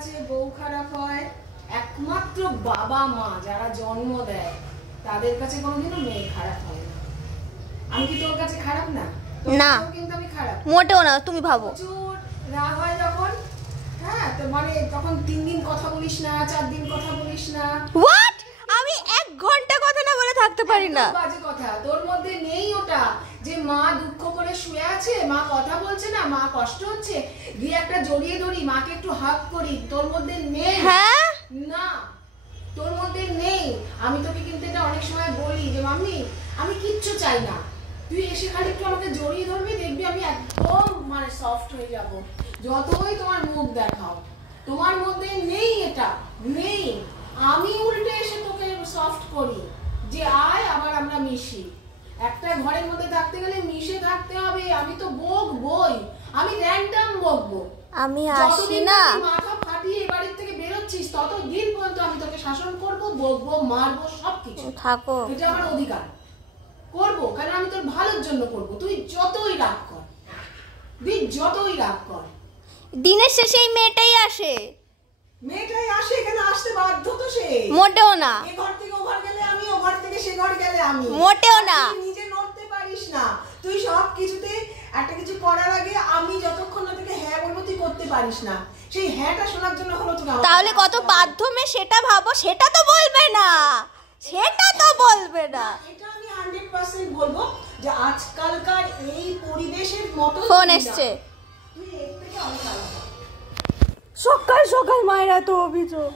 কাছে বউ খারাপ হয় একমাত্র বাবা মা যারা জন্ম দেয় তাদের কাছে কোনোদিনও মেয়ে খারাপ হয় না। আমি কি তোর কাছে খারাপ না? না কিন্তু আমি খারাপ মোটেও না। তুমি ভাবো প্রচুর রাগ হয় যখন, হ্যাঁ তো মানে তখন 3 দিন কথা বলিস না, 4 দিন কথা বলিস না। হোয়াট? আমি 1 ঘন্টা কথা না বলে থাকতে পারি না। বাজে কথা তোর মধ্যে নেই ওটা, যে মা দুঃখ করে শুয়ে আছে, মা কথা বলছে না, মা কষ্ট হচ্ছে, দিয়ে একটা জড়িয়ে ধরি, মাকে একটু হাগ করি, তোর মধ্যে নেই। হ্যাঁ না তোর মধ্যে নেই। আমি তোকে কিন্তু এটা অনেক সময় বলি যে মাম্মি আমি কিচ্ছু চাই না, তুই এসে খালি একটু আমাকে জড়িয়ে ধরবি, দেখবি আমি একদম মানে সফট হয়ে যাব। যতই তোমার মুখ দেখাও তোমার মধ্যে নেই, এটা নেই। আমি উল্টে এসে তোকে সফট করি যে আয় আবার আমরা মিশি। একটা ঘরের মধ্যে থাকতে গেলে মিশে থাকতে হবে। আমি তো বকবই, আমি র্যান্ডম বকবো। আমি আসি না, মাথা ফাটিয়ে বাড়ির থেকে বেরোচ্ছিস ততদিন পর্যন্ত আমি তোকে শাসন করব, বকবো, মারবো, সবকিছু থাকো। এটা আমার অধিকার, করবো, কারণ আমি তোর ভালোর জন্য করবো। তুই যতই রাগ কর, যতই রাগ কর, দিনের শেষে এই মেয়েটাই আসে। মেয়েটাই আসে, এখানে আসতে বাধ্য তো সে। মোটেও না। এ ঘর থেকে ও ঘর গেলে আমি, ও ঘর থেকে সে ঘর গেলে আমি। মোটেও না। তুই নিজে নড়তে পারিস না। তুই সব কিছুতে একটা কিছু করার আগে আমি যতক্ষণ না তোকে হ্যাঁ বলবো তুই করতে পারিস না। সেই হ্যাঁটা শোনার জন্য হলো তোকে। তাহলে কত বাধ্য মেয়ে সেটা ভাবো, সেটা তো বলবে না, সেটা তো বলবে না। এটা আমি 100% বলবো যে আজকালকার এই পরিবেশের মতো ফোন এসছে। তুই এর থেকে অনেক আলাদা। সকাল সকাল মায়ের এত অভিযোগ।